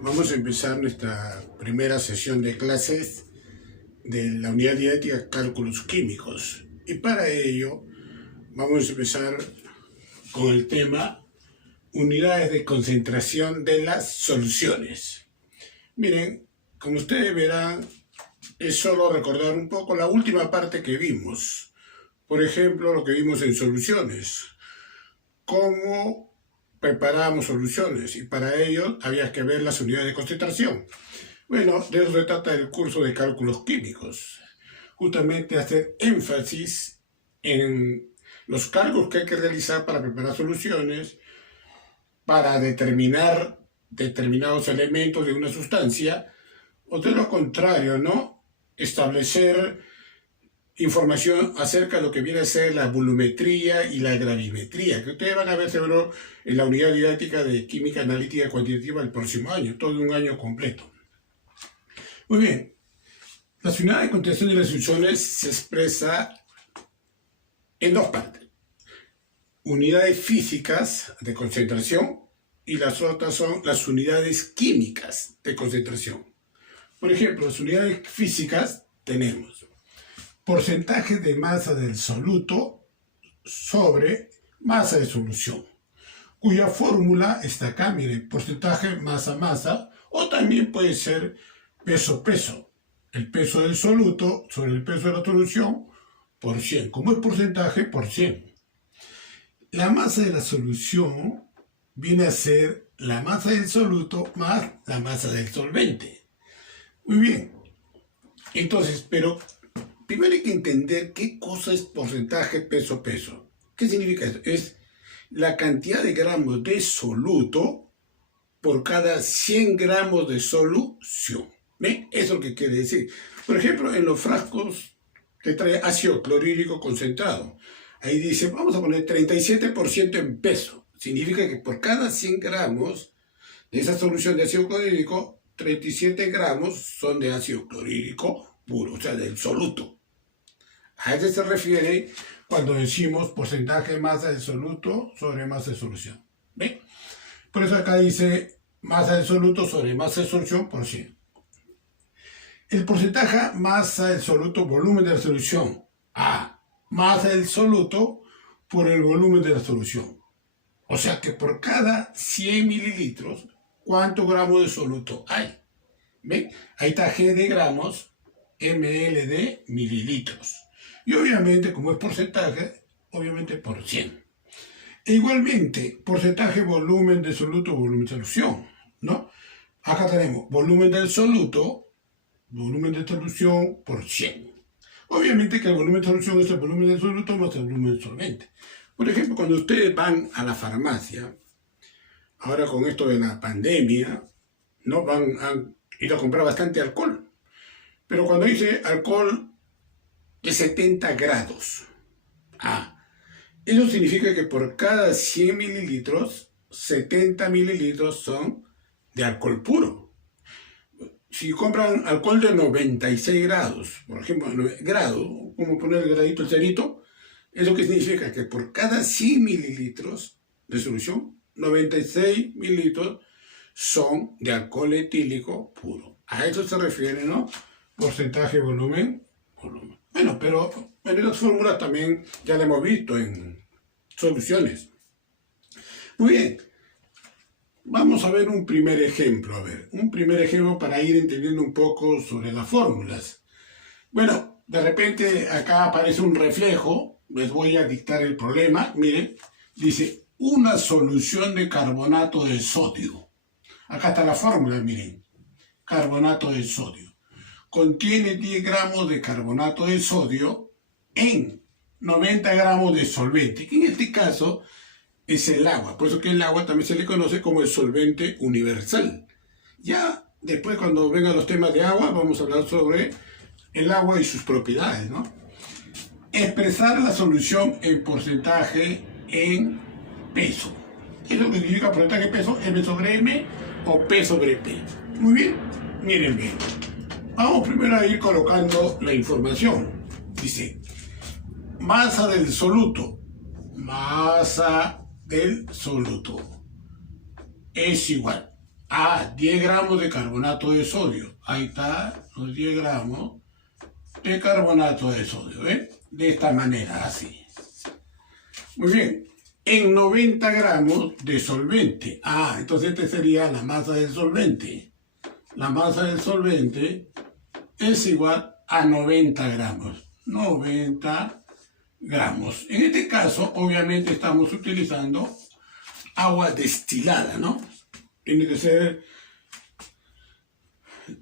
Vamos a empezar nuestra primera sesión de clases de la unidad didáctica Cálculos Químicos. Y para ello vamos a empezar con el tema unidades de concentración de las soluciones. Miren, como ustedes verán, es solo recordar un poco la última parte que vimos. Por ejemplo, lo que vimos en soluciones. Cómo preparamos soluciones, y para ello había que ver las unidades de concentración. Bueno, de eso se trata el curso de cálculos químicos, justamente hacer énfasis en los cálculos que hay que realizar para preparar soluciones, para determinar determinados elementos de una sustancia, o de lo contrario, ¿no? Establecer información acerca de lo que viene a ser la volumetría y la gravimetría, que ustedes van a ver seguro en la unidad didáctica de Química Analítica Cuantitativa el próximo año, todo un año completo. Muy bien, las unidades de concentración de las soluciones se expresa en dos partes. Unidades físicas de concentración y las otras son las unidades químicas de concentración. Por ejemplo, las unidades físicas tenemos porcentaje de masa del soluto sobre masa de solución, cuya fórmula está acá, miren, porcentaje masa-masa, o también puede ser peso-peso, el peso del soluto sobre el peso de la solución por 100, como es porcentaje por 100. La masa de la solución viene a ser la masa del soluto más la masa del solvente. Muy bien, entonces, pero primero hay que entender qué cosa es porcentaje peso-peso. ¿Qué significa eso? Es la cantidad de gramos de soluto por cada 100 gramos de solución. ¿Ven? Eso es lo que quiere decir. Por ejemplo, en los frascos que trae ácido clorhídrico concentrado, ahí dice, vamos a poner 37% en peso. Significa que por cada 100 gramos de esa solución de ácido clorhídrico, 37 gramos son de ácido clorhídrico puro, o sea, del soluto. A eso se refiere cuando decimos porcentaje de masa del soluto sobre masa de solución. ¿Ven? Por eso acá dice masa del soluto sobre masa de solución por 100. El porcentaje masa del soluto volumen de la solución. Masa del soluto por el volumen de la solución. O sea que por cada 100 mililitros, ¿cuántos gramos de soluto hay? ¿Ven? Ahí está G de gramos, ml de mililitros. Y obviamente, como es porcentaje, obviamente por 100. E igualmente, porcentaje volumen de soluto, volumen de solución, ¿no? Acá tenemos volumen del soluto, volumen de solución por 100. Obviamente que el volumen de solución es el volumen del soluto más el volumen del solvente. Por ejemplo, cuando ustedes van a la farmacia, ahora con esto de la pandemia, ¿no? Han ido a comprar bastante alcohol. Pero cuando dice alcohol de 70 grados, eso significa que por cada 100 mililitros, 70 mililitros son de alcohol puro. Si compran alcohol de 96 grados, por ejemplo, grado, como poner el gradito, el cerito, ¿eso qué significa? Que por cada 100 mililitros de solución, 96 mililitros son de alcohol etílico puro. A eso se refiere, ¿no? Porcentaje, volumen. Bueno, pero en las fórmulas también ya lo hemos visto en soluciones. Muy bien. Vamos a ver un primer ejemplo. Un primer ejemplo para ir entendiendo un poco sobre las fórmulas. Bueno, de repente acá aparece un reflejo. Les voy a dictar el problema. Miren, dice una solución de carbonato de sodio. Acá está la fórmula, miren. Carbonato de sodio. Contiene 10 gramos de carbonato de sodio en 90 gramos de solvente, que en este caso es el agua. Por eso que el agua también se le conoce como el solvente universal. Ya después, cuando vengan los temas de agua, vamos a hablar sobre el agua y sus propiedades, ¿no? Expresar la solución en porcentaje en peso. Eso que significa porcentaje en peso, M sobre M o P sobre P. Muy bien, miren bien. Vamos primero a ir colocando la información. Dice, masa del soluto. Masa del soluto es igual A, 10 gramos de carbonato de sodio. Ahí está, los 10 gramos de carbonato de sodio, ¿ven? De esta manera, así. Muy bien. En 90 gramos de solvente. Ah, entonces esta sería la masa del solvente. La masa del solvente es igual a 90 gramos. 90 gramos. En este caso, obviamente, estamos utilizando agua destilada, ¿no? Tiene que ser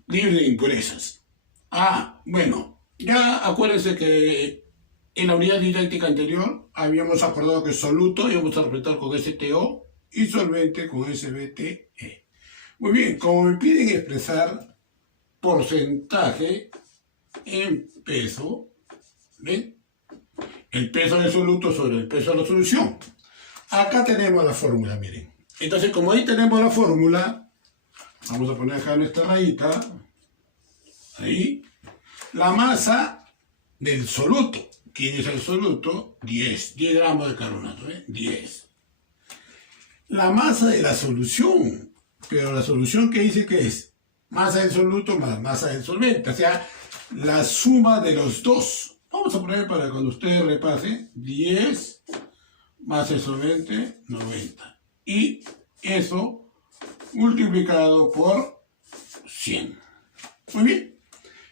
libre de impurezas. Ah, bueno, ya acuérdense que en la unidad didáctica anterior habíamos acordado que soluto íbamos a representar con STO y solvente con SBTE. Muy bien, como me piden expresar porcentaje en peso, ¿ven? El peso del soluto sobre el peso de la solución. Acá tenemos la fórmula, miren. Entonces, como ahí tenemos la fórmula, vamos a poner acá nuestra rayita. Ahí. La masa del soluto. ¿Quién es el soluto? 10 gramos de carbonato, ¿eh? 10. La masa de la solución. Pero la solución, ¿qué dice que es? Masa del soluto más masa del solvente. O sea, la suma de los dos. Vamos a poner para cuando ustedes repasen 10 más el solvente 90. Y eso multiplicado por 100. Muy bien.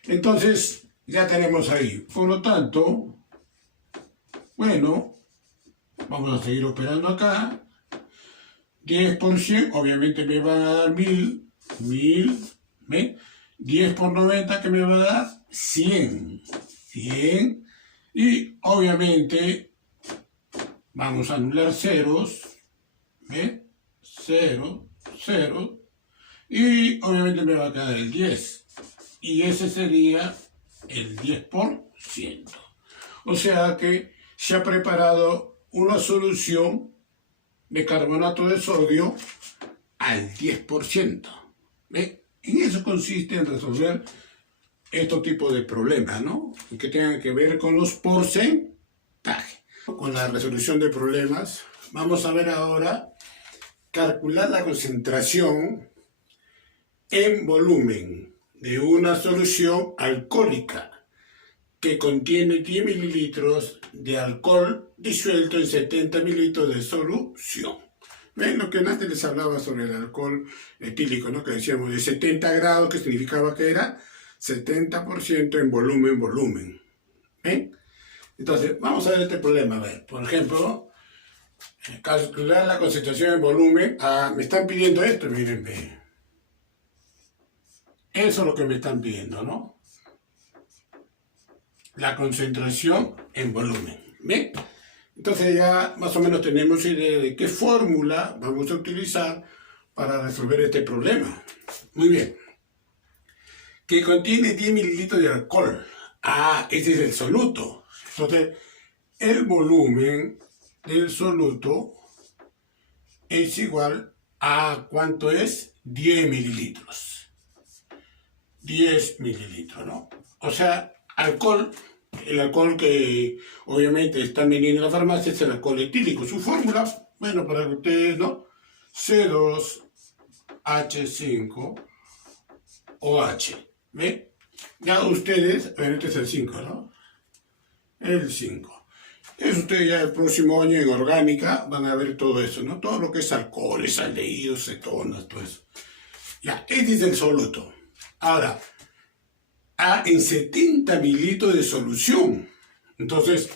Entonces, ya tenemos ahí. Por lo tanto, bueno, vamos a seguir operando acá. 10 por 100, obviamente me van a dar 1000, ¿ven? 10 por 90, que me va a dar 100. Y obviamente vamos a anular ceros, ¿ven? 0, 0. Y obviamente me va a quedar el 10. Y ese sería el 10%. O sea que se ha preparado una solución de carbonato de sodio al 10%. ¿Ven? En eso consiste en resolver estos tipos de problemas, ¿no? Que tengan que ver con los porcentajes. Con la resolución de problemas, vamos a ver ahora calcular la concentración en volumen de una solución alcohólica que contiene 10 mililitros de alcohol disuelto en 70 mililitros de solución. ¿Ven lo que antes les hablaba sobre el alcohol etílico, ¿no? Que decíamos de 70 grados, que significaba que era 70% en volumen. ¿Ven? Entonces, vamos a ver este problema. A ver, por ejemplo, calcular la concentración en volumen. Ah, me están pidiendo esto, miren, ve. Eso es lo que me están pidiendo, ¿no? La concentración en volumen. ¿Ven? Entonces ya más o menos tenemos idea de qué fórmula vamos a utilizar para resolver este problema. Muy bien. Que contiene 10 mililitros de alcohol. Ah, ese es el soluto. Entonces, el volumen del soluto es igual a, ¿cuánto es? 10 mililitros. 10 mililitros, ¿no? O sea, alcohol, el alcohol que obviamente están vendiendo en la farmacia es el alcohol etílico. Su fórmula, bueno, para que ustedes, ¿no? C2H5OH. ¿Ven? Ya ustedes, bueno, este es el 5, ¿no? El 5. Eso ustedes ya el próximo año en orgánica van a ver todo eso, ¿no? Todo lo que es alcoholes, aldehídos, cetonas, todo eso. Ya, este es el soluto. Ahora, en 70 mililitros de solución. Entonces,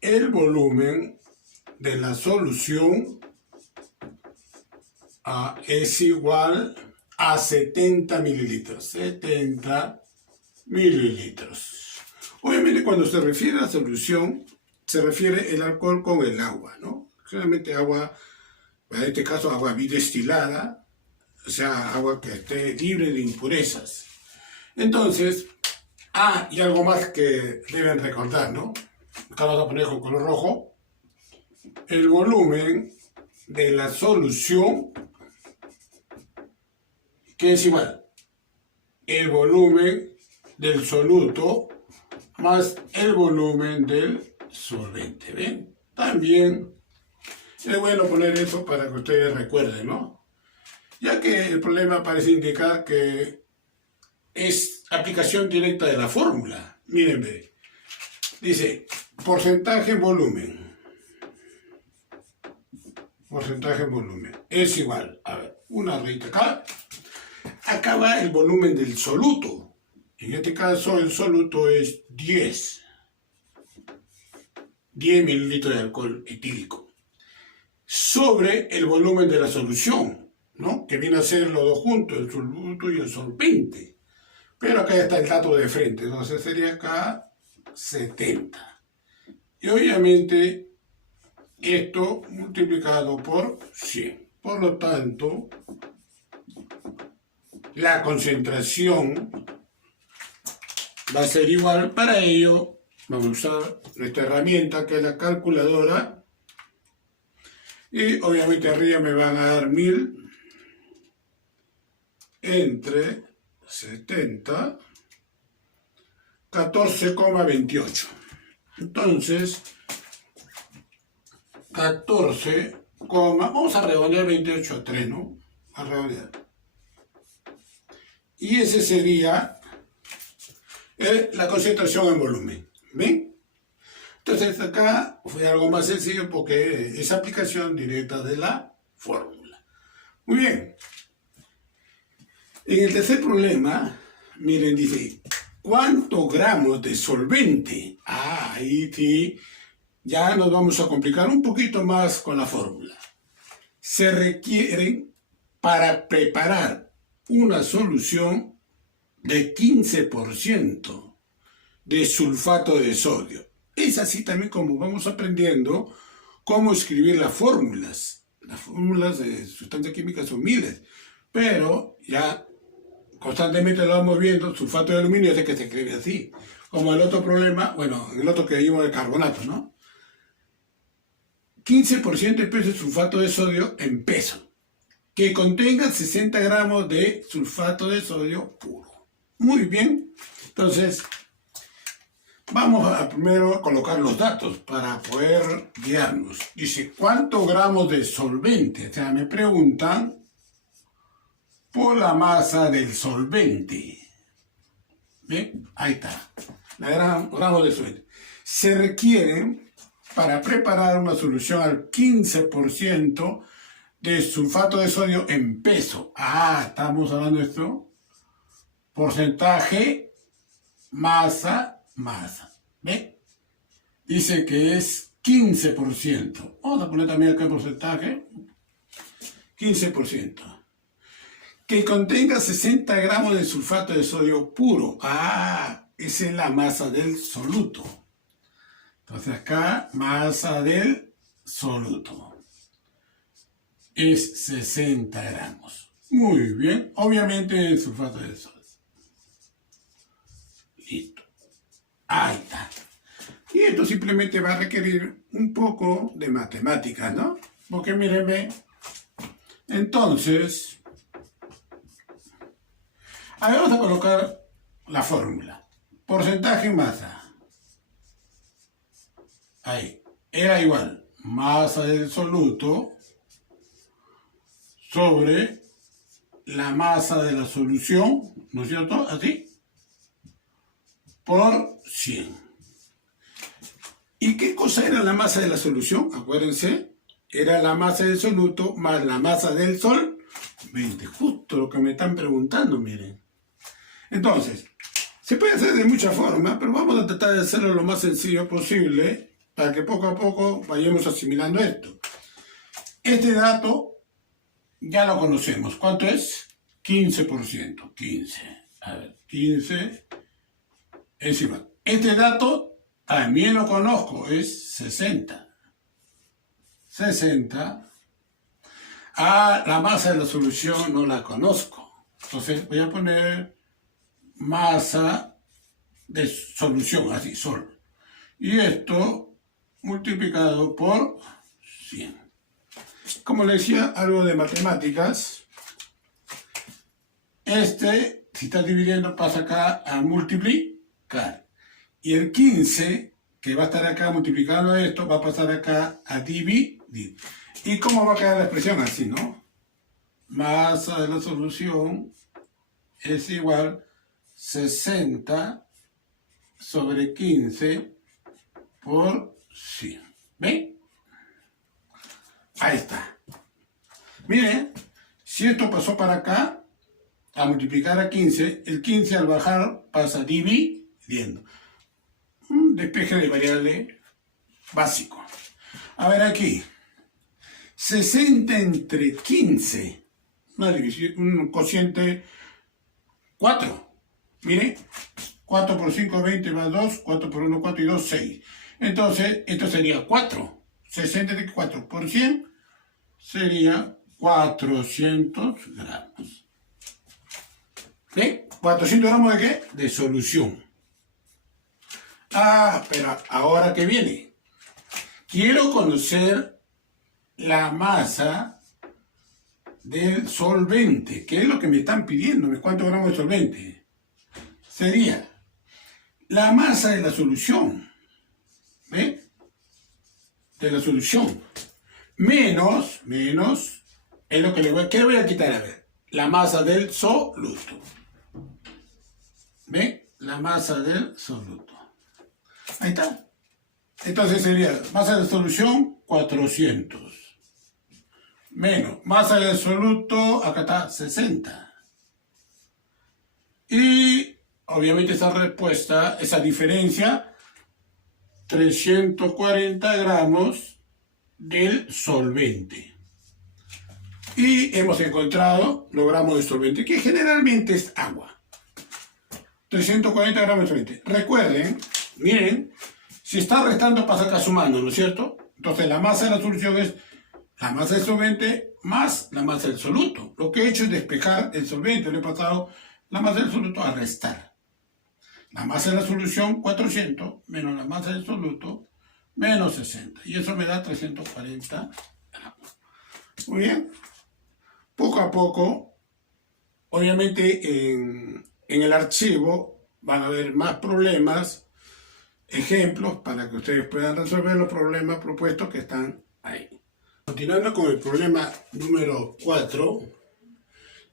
el volumen de la solución es igual a 70 mililitros. 70 mililitros. Obviamente, cuando se refiere a la solución, se refiere el alcohol con el agua, ¿no? Generalmente agua, en este caso agua bidestilada, o sea, agua que esté libre de impurezas. Entonces, y algo más que deben recordar, ¿no? Acá vamos a poner con color rojo. El volumen de la solución, que es igual el volumen del soluto más el volumen del solvente, ¿ven? También es bueno poner eso para que ustedes recuerden, ¿no? ya que el problema parece indicar que es aplicación directa de la fórmula. Mírenme, dice porcentaje en volumen. Porcentaje en volumen es igual, a ver, una raíz acá. Acá va el volumen del soluto. En este caso el soluto es 10 mililitros de alcohol etílico. Sobre el volumen de la solución, ¿no? Que viene a ser los dos juntos, el soluto y el solvente. Pero acá está el dato de frente, entonces sería acá 70. Y obviamente esto multiplicado por 100. Por lo tanto, la concentración va a ser igual. Para ello vamos a usar nuestra herramienta que es la calculadora. Y obviamente arriba me van a dar 1000 entre 70, 14,28. Entonces, 14, vamos a redondear 28 a 3, ¿no? A redondear. Y ese sería la concentración en volumen. ¿Ven? Entonces acá fue algo más sencillo porque es aplicación directa de la fórmula. Muy bien. En el tercer problema, miren, dice, ¿cuántos gramos de solvente? Ahí sí, ya nos vamos a complicar un poquito más con la fórmula. Se requieren para preparar una solución de 15% de sulfato de sodio. Es así también como vamos aprendiendo cómo escribir las fórmulas. Las fórmulas de sustancias químicas son miles, pero ya constantemente lo vamos viendo. Sulfato de aluminio es el que se escribe así. Como el otro problema, bueno, el otro que vimos de carbonato, ¿no? 15% de peso de sulfato de sodio en peso, que contenga 60 gramos de sulfato de sodio puro. Muy bien, entonces vamos a primero colocar los datos para poder guiarnos. Dice, ¿cuántos gramos de solvente? O sea, me preguntan por la masa del solvente. ¿Ven? Ahí está, gramos de solvente. Se requieren para preparar una solución al 15% de sulfato de sodio en peso. Estamos hablando de esto. Porcentaje, masa. ¿Ve? Dice que es 15%. Vamos a poner también acá el porcentaje. 15%. Que contenga 60 gramos de sulfato de sodio puro. Esa es la masa del soluto. Entonces acá, masa del soluto. Es 60 gramos. Muy bien. Obviamente el sulfato de sodio. Listo. Ahí está. Y esto simplemente va a requerir un poco de matemáticas, ¿no? Porque mírenme. Entonces, vamos a colocar la fórmula. Porcentaje masa. Ahí. Era igual. Masa del soluto sobre la masa de la solución, ¿no es cierto? Así. Por 100. ¿Y qué cosa era la masa de la solución? Acuérdense, era la masa del soluto más la masa del solvente. Justo lo que me están preguntando, miren. Entonces, se puede hacer de muchas formas, pero vamos a tratar de hacerlo lo más sencillo posible para que poco a poco vayamos asimilando esto. Este dato ya lo conocemos. ¿Cuánto es? 15%. 15. A ver, 15 es igual. Este dato también lo conozco, es 60. 60. La masa de la solución no la conozco. Entonces voy a poner masa de solución, así, sol. Y esto multiplicado por 100. Como le decía, algo de matemáticas. Si está dividiendo, pasa acá a multiplicar. Y el 15, que va a estar acá multiplicando esto, va a pasar acá a dividir. ¿Y cómo va a quedar la expresión? Así, ¿no? masa de la solución es igual 60 sobre 15 por 100. ¿Ven? Ahí está. Miren, si esto pasó para acá, a multiplicar a 15, el 15 al bajar pasa dividiendo. Un despeje de variable básico. A ver aquí. 60 entre 15. Una división, un cociente 4. Miren. 4 por 5, 20 más 2. 4 por 1, 4 y 2, 6. Entonces, esto sería 4. 60 entre 4 por 100 sería 400 gramos. ¿Ven? 400 gramos de qué? De solución. Ah, pero ahora que viene. Quiero conocer la masa del solvente. ¿Qué es lo que me están pidiendo? ¿Cuántos gramos de solvente? Sería la masa de la solución. ¿Ven? De la solución. Menos, es lo que le voy a... ¿Qué le voy a quitar? A ver. La masa del soluto. ¿Ven? La masa del soluto. Ahí está. Entonces sería masa de solución 400. Menos masa del soluto, acá está 60. Y obviamente esa respuesta, esa diferencia, 340 gramos del solvente. Y hemos encontrado los gramos de solvente, que generalmente es agua. 340 gramos de solvente. Recuerden, miren, si está restando pasa acá sumando, ¿no es cierto? Entonces la masa de la solución es la masa del solvente más la masa del soluto. Lo que he hecho es despejar el solvente, le he pasado la masa del soluto a restar. La masa de la solución 400 menos la masa del soluto menos 60. Y eso me da 340 gramos. Muy bien. Poco a poco, obviamente en el archivo van a haber más problemas, ejemplos para que ustedes puedan resolver los problemas propuestos que están ahí. Continuando con el problema número 4,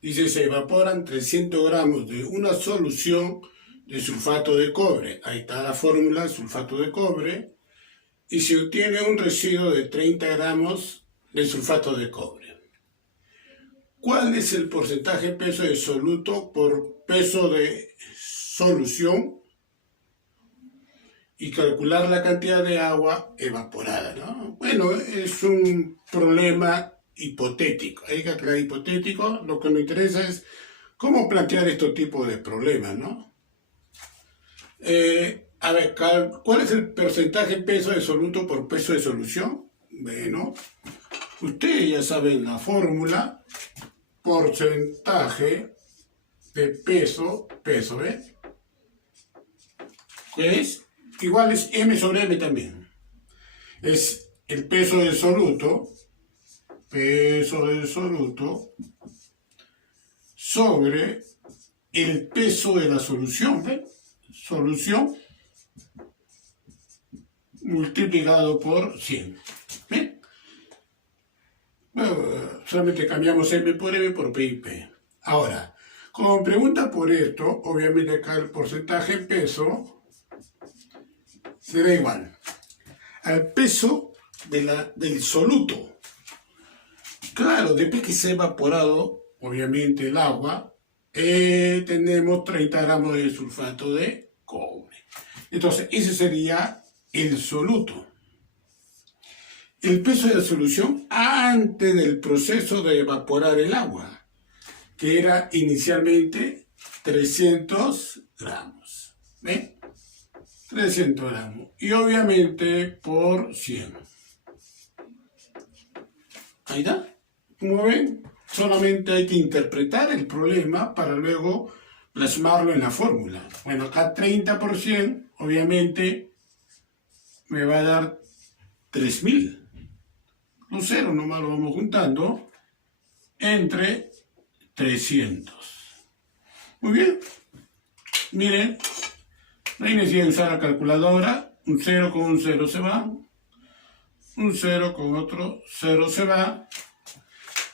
dice se evaporan 300 gramos de una solución de sulfato de cobre. Ahí está la fórmula, sulfato de cobre, y se obtiene un residuo de 30 gramos de sulfato de cobre. ¿Cuál es el porcentaje peso de soluto por peso de solución? Y calcular la cantidad de agua evaporada, ¿no? Bueno, es un problema hipotético. Hay que aclarar hipotético. Lo que nos interesa es cómo plantear estos tipos de problemas, ¿no? A ver, ¿cuál es el porcentaje peso de soluto por peso de solución? Bueno, ustedes ya saben la fórmula. Porcentaje de peso, ¿ves? Que es igual es M sobre M también. Es el peso del soluto sobre el peso de la solución, ¿ves? Solución multiplicado por 100. ¿Ves? Solamente cambiamos M por P y P. Ahora, como pregunta por esto, obviamente acá el porcentaje peso será igual al peso del soluto. Claro, después que se ha evaporado, obviamente, el agua, tenemos 30 gramos de sulfato de cobre. Entonces, ese sería el soluto. El peso de la solución antes del proceso de evaporar el agua, que era inicialmente 300 gramos. ¿Ven? 300 gramos. Y obviamente por 100. Ahí está. Como ven, solamente hay que interpretar el problema para luego plasmarlo en la fórmula. Bueno, acá 30%, obviamente, me va a dar 3000. Los ceros nomás lo vamos juntando entre 300. Muy bien. Miren, no hay necesidad de usar la calculadora. Un 0 con un 0 se va. Un 0 con otro 0 se va.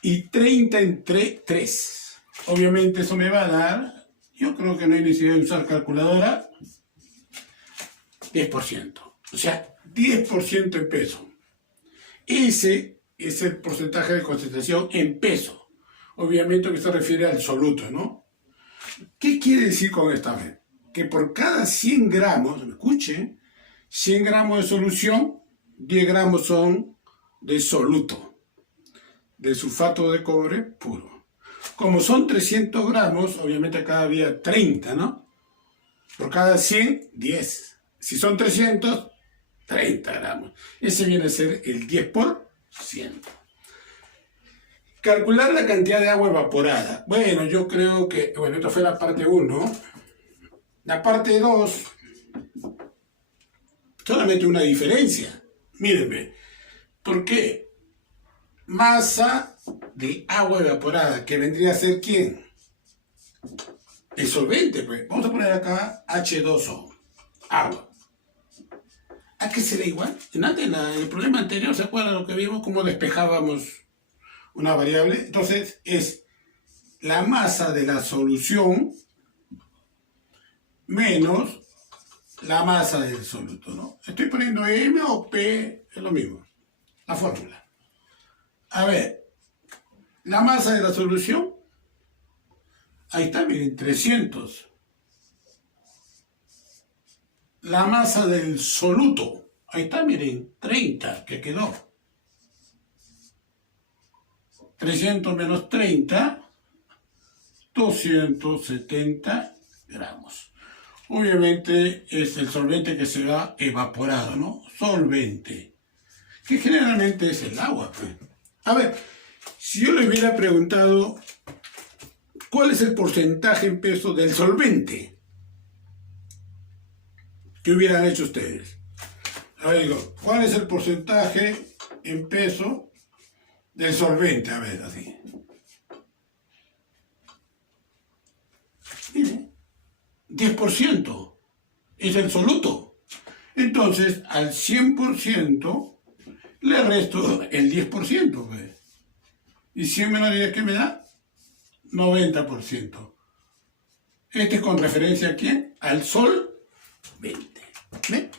y 30 entre 3. Obviamente eso me va a dar, yo creo que no hay necesidad de usar calculadora, 10%. O sea, 10% en peso. Ese es el porcentaje de concentración en peso. Obviamente que se refiere al soluto, ¿no? ¿Qué quiere decir con esta vez? Que por cada 100 gramos, escuchen, 100 gramos de solución, 10 gramos son de soluto, de sulfato de cobre puro. Como son 300 gramos, obviamente cada día 30, ¿no? Por cada 100, 10. Si son 300, 30 gramos. Ese viene a ser el 10%. Calcular la cantidad de agua evaporada. Bueno, yo creo que, bueno, esto fue la parte 1. La parte 2, solamente una diferencia. Mírenme, ¿por qué? Masa de agua evaporada, que vendría a ser ¿quién? El solvente, pues. Vamos a poner acá H2O, agua. ¿A qué será igual? En el problema anterior, ¿se acuerdan lo que vimos? Cómo despejábamos una variable. Entonces, es la masa de la solución menos la masa del soluto, ¿no? Estoy poniendo M o P, es lo mismo. La fórmula. A ver, la masa de la solución, ahí está, miren, 300. La masa del soluto, ahí está, miren, 30, que quedó. 300 menos 30, 270 gramos. Obviamente es el solvente que se va evaporado, ¿no? Solvente, que generalmente es el agua, pues. A ver, si yo le hubiera preguntado cuál es el porcentaje en peso del solvente, ¿qué hubieran hecho ustedes? A ver, digo, ¿cuál es el porcentaje en peso del solvente? A ver, así. Mire, 10% es el soluto. Entonces, al 100% le resto el 10%, pues. Y 100 menos 10, ¿qué me da? 90%. Este es con referencia ¿a quién? Al solvente. ¿Ven?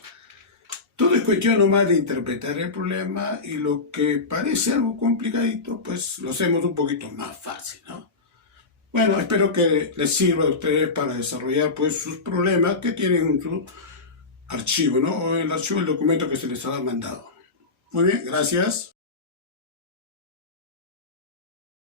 Todo es cuestión nomás de interpretar el problema y lo que parece algo complicadito, pues lo hacemos un poquito más fácil, ¿no? Bueno, espero que les sirva a ustedes para desarrollar pues sus problemas que tienen en su archivo, ¿no? O en el archivo del documento que se les ha mandado. Muy bien, gracias.